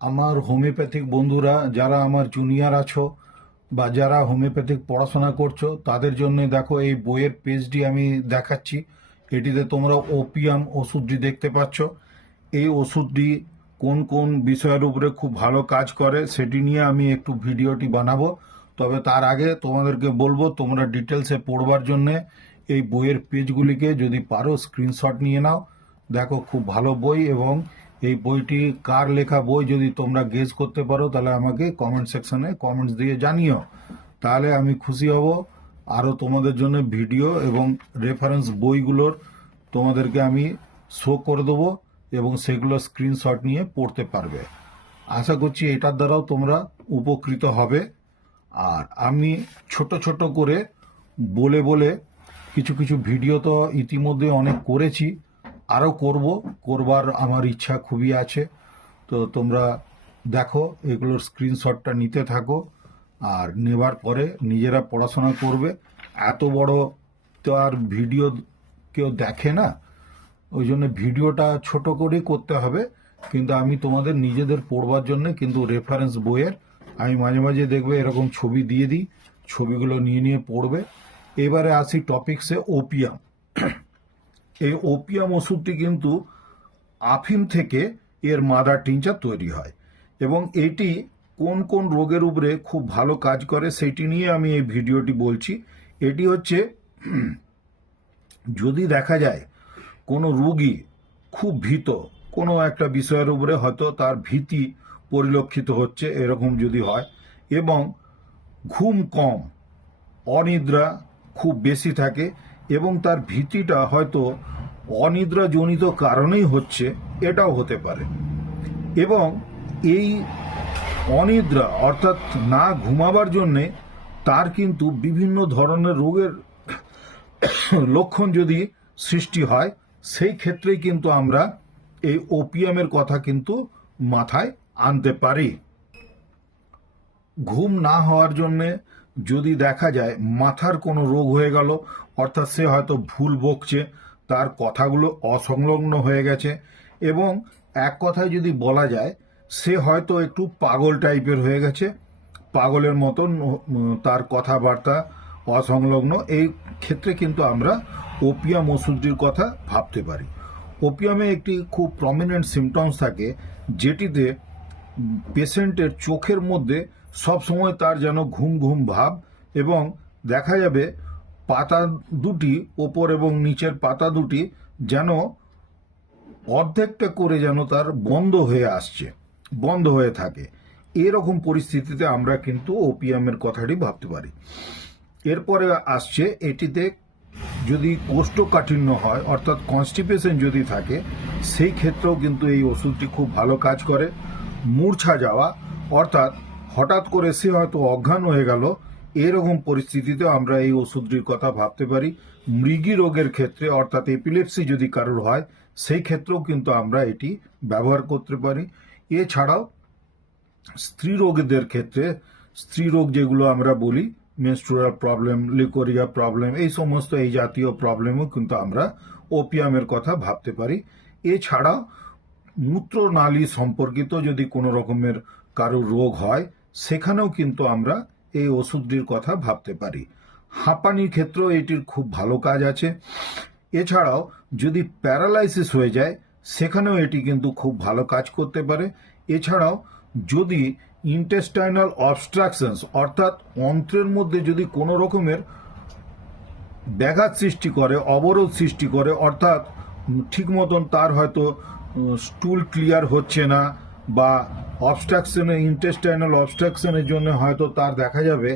আমার হোমিওপ্যাথিক বন্ধুরা যারা আমার জুনিয়র আছো বা যারা হোমিওপ্যাথিক পড়াশোনা করছো তাদের জন্য দেখো এই বইয়ের পেজটি আমি দেখাচ্ছি। এটিতে তোমরা ওপিয়াম ওষুধটি দেখতে পাচ্ছ। এই ওষুধটি কোন কোন বিষয়ের উপরে খুব ভালো কাজ করে সেটি নিয়ে আমি একটু ভিডিওটি বানাবো। তবে তার আগে তোমাদেরকে বলবো তোমরা ডিটেলসে পড়বার জন্যে এই বইয়ের পেজগুলিকে যদি পারো স্ক্রিনশট নিয়ে নাও। দেখো খুব ভালো বই, এবং এই বইটি কার লেখা বই যদি তোমরা গেস করতে পারো তাহলে আমাকে কমেন্ট সেকশনে কমেন্টস দিয়ে জানিও, তাহলে আমি খুশি হব। আরও তোমাদের জন্য ভিডিও এবং রেফারেন্স বইগুলোর তোমাদেরকে আমি শো করে দেবো এবং সেগুলো স্ক্রিনশট নিয়ে পড়তে পারবে। আশা করছি এটার দ্বারাও তোমরা উপকৃত হবে। আর আমি ছোট ছোট করে বলে বলে কিছু কিছু ভিডিও তো ইতিমধ্যে অনেক করেছি, আরও করবার আমার ইচ্ছা খুবই আছে। তো তোমরা দেখো, এগুলোর স্ক্রিনশটটা নিতে থাকো, আর নেবার পরে নিজেরা পড়াশোনা করবে। এত বড় তো আর ভিডিও কেউ দেখে না, ওই জন্য ভিডিওটা ছোট করেই করতে হবে। কিন্তু আমি তোমাদের নিজেদের পড়বার জন্য কিন্তু রেফারেন্স বইয়ের আমি মাঝে মাঝে দেখবে এরকম ছবি দিয়ে দিই, ছবিগুলো নিয়ে নিয়ে পড়বে। এবারে আসি টপিকসে, ওপিয়াম। এই ওপিয়াম ওষুধটি কিন্তু আফিম থেকে এর মাদার টিনচার তৈরি হয়, এবং এটি কোন কোন রোগের উপরে খুব ভালো কাজ করে সেটি নিয়ে আমি এই ভিডিওটি বলছি। এটি হচ্ছে যদি দেখা যায় কোনো রোগী খুব ভীত, কোনো একটা বিষয়ের উপরে হয়তো তার ভীতি পরিলক্ষিত হচ্ছে, এরকম যদি হয়, এবং ঘুম কম, অনিদ্রা খুব বেশি থাকে, এবং তার ভীতিটা হয়তো অনিদ্রাজনিত কারণেই হচ্ছে, এটাও হতে পারে। এবং এই অনিদ্রা অর্থাৎ না ঘুমাবার জন্যে তার কিন্তু বিভিন্ন ধরনের রোগের লক্ষণ যদি সৃষ্টি হয়, সেই ক্ষেত্রেই কিন্তু আমরা এই ওপিয়ামের কথা কিন্তু মাথায় আনতে পারি। ঘুম না হওয়ার জন্যে যদি দেখা যায় মাথার কোনো রোগ হয়ে গেল, অর্থাৎ সে হয়তো ভুল বকছে, তার কথাগুলো অসংলগ্ন হয়ে গেছে, এবং এক কথায় যদি বলা যায় সে হয়তো একটু পাগল টাইপের হয়ে গেছে, পাগলের মতন তার কথাবার্তা অসংলগ্ন, এই ক্ষেত্রে কিন্তু আমরা ওপিয়াম ওষুধটির কথা ভাবতে পারি। ওপিয়ামে একটি খুব প্রমিনেন্ট সিমটমস থাকে, যেটিতে পেশেন্টের চোখের মধ্যে সবসময় তার যেন ঘুম ঘুম ভাব, এবং দেখা যাবে পাতা দুটি, ওপর এবং নিচের পাতা দুটি যেন অর্ধেকটা করে যেন তার বন্ধ হয়ে আসছে, বন্ধ হয়ে থাকে। এরকম পরিস্থিতিতে আমরা কিন্তু ওপিয়ামের কথাটি ভাবতে পারি। এরপরে আসছে, এটিতে যদি কোষ্ঠকাঠিন্য হয় অর্থাৎ কনস্টিপেশন যদি থাকে, সেই ক্ষেত্রেও কিন্তু এই ওষুধটি খুব ভালো কাজ করে। মূর্ছা যাওয়া অর্থাৎ হঠাৎ করে সে হয়তো অজ্ঞান হয়ে গেল, এরকম পরিস্থিতিতে আমরা এই ওষুধটির কথা ভাবতে পারি। মৃগী রোগের ক্ষেত্রে অর্থাৎ এপিলেপসি যদি কারোর হয়, সেই ক্ষেত্রেও কিন্তু আমরা এটি ব্যবহার করতে পারি। এছাড়াও স্ত্রী রোগীদের ক্ষেত্রে, স্ত্রী রোগ যেগুলো আমরা বলি, মেনস্ট্রুয়াল প্রবলেম, লিকোরিয়া প্রবলেম, এই সমস্ত এই জাতীয় প্রবলেমও কিন্তু আমরা ওপিয়ামের কথা ভাবতে পারি। এছাড়াও মূত্রনালী সম্পর্কিত যদি কোনো রকমের কারো রোগ হয়, সেখানেও কিন্তু আমরা এই ওষুধটির কথা ভাবতে পারি। হাঁপানির ক্ষেত্রেও এটির খুব ভালো কাজ আছে। এছাড়াও যদি প্যারালাইসিস হয়ে যায়, সেখানেও এটি কিন্তু খুব ভালো কাজ করতে পারে। এছাড়াও যদি ইন্টেস্টাইনাল অবস্ট্রাকশনস অর্থাৎ অন্ত্রের মধ্যে যদি কোনো রকমের ব্যাঘাত সৃষ্টি করে, অবরোধ সৃষ্টি করে, অর্থাৎ ঠিক মতন তার হয়তো স্টুল ক্লিয়ার হচ্ছে না, বা অবস্ট্রাকশনে, ইন্টেস্টাইনাল অবস্ট্রাকশনের জন্য হয়তো তার দেখা যাবে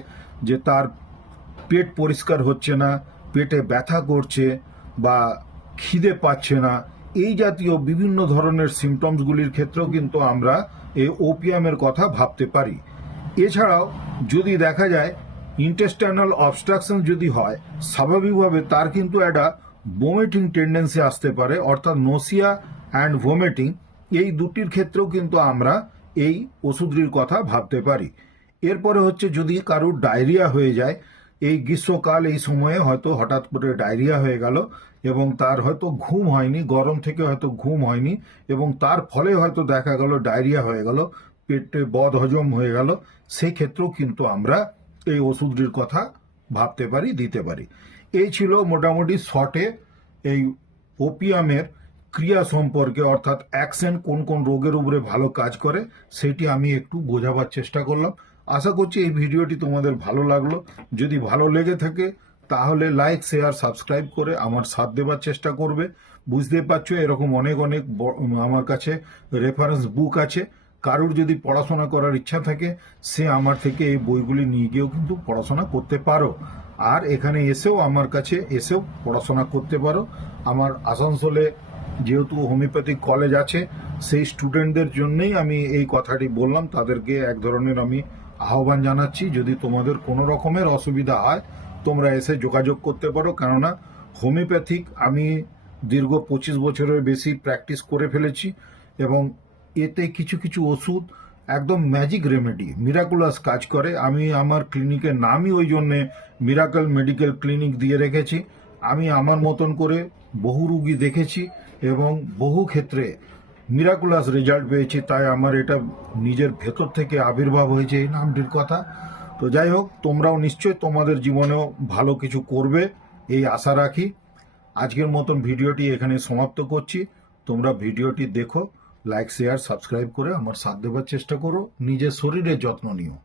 যে তার পেট পরিষ্কার হচ্ছে না, পেটে ব্যথা করছে, বা খিদে পাচ্ছে না, এই জাতীয় বিভিন্ন ধরনের সিমটমসগুলির ক্ষেত্রেও কিন্তু আমরা এই ওপিয়ামের কথা ভাবতে পারি। এছাড়াও যদি দেখা যায় ইন্টেস্টাইনাল অবস্ট্রাকশন যদি হয়, স্বাভাবিকভাবে তার কিন্তু একটা ভমিটিং টেন্ডেন্সি আসতে পারে, অর্থাৎ নোসিয়া অ্যান্ড ভমিটিং, এই দুটির ক্ষেত্রেও কিন্তু আমরা এই ওষুধটির কথা ভাবতে পারি। এরপরে হচ্ছে যদি কারুর ডায়রিয়া হয়ে যায়, এই গ্রীষ্মকাল, এই সময়ে হয়তো হঠাৎ করে ডায়রিয়া হয়ে গেল, এবং তার হয়তো ঘুম হয়নি, গরম থেকে হয়তো ঘুম হয়নি, এবং তার ফলে হয়তো দেখা গেল ডায়রিয়া হয়ে গেল, পেটে বদ হজম হয়ে গেল, সেই ক্ষেত্রেও কিন্তু আমরা এই ওষুধটির কথা ভাবতে পারি, দিতে পারি। এই ছিল মোটামুটি শর্টে এই ওপিয়ামের ক্রিয়া সম্পর্কে, অর্থাৎ অ্যাকশন কোন কোন রোগের উপরে ভালো কাজ করে সেটি আমি একটু বোঝাবার চেষ্টা করলাম। আশা করছি এই ভিডিওটি তোমাদের ভালো লাগলো। যদি ভালো লেগে থাকে তাহলে লাইক, শেয়ার, সাবস্ক্রাইব করে আমার সাথ দেবার চেষ্টা করবে। বুঝতে পারছো এরকম অনেক অনেক আমার কাছে রেফারেন্স বুক আছে। কারোর যদি পড়াশোনা করার ইচ্ছা থাকে সে আমার থেকে এই বইগুলি নিয়ে গিয়েও কিন্তু পড়াশোনা করতে পারো। আর এখানে এসেও আমার কাছে এসেও পড়াশোনা করতে পারো। আমার আসানসোলে যেহেতু হোমিওপ্যাথিক কলেজ আছে, সেই স্টুডেন্টদের জন্যই আমি এই কথাটি বললাম। তাদেরকে এক ধরনের আমি আহ্বান জানাচ্ছি, যদি তোমাদের কোনো রকমের অসুবিধা হয় তোমরা এসে যোগাযোগ করতে পারো। কেননা হোমিওপ্যাথিক আমি দীর্ঘ 25 বছরের বেশি প্র্যাকটিস করে ফেলেছি এবং এতে কিছু কিছু ওষুধ একদম ম্যাজিক রেমেডি, মিরাকুলাস কাজ করে। আমি আমার ক্লিনিকের নামই ওই জন্যে মিরাকল মেডিকেল ক্লিনিক দিয়ে রেখেছি। আমি আমার মতন করে বহু রুগী দেখেছি এবং বহু ক্ষেত্রে মিরাকুলাস রেজাল্ট পেয়েছি। তাই আমার এটা নিজের ভেতর থেকে আবির্ভাব হয়েছে এই নামটির কথা। তো যাই হোক, তোমরাও নিশ্চয় তোমাদের জীবনেও ভালো কিছু করবে এই আশা রাখি। আজকের মতন ভিডিওটি এখানে সমাপ্ত করছি। তোমরা ভিডিওটি দেখো, লাইক, শেয়ার, সাবস্ক্রাইব করে আমার সাথ দেবার চেষ্টা করো। নিজের শরীরের যত্ন নিও।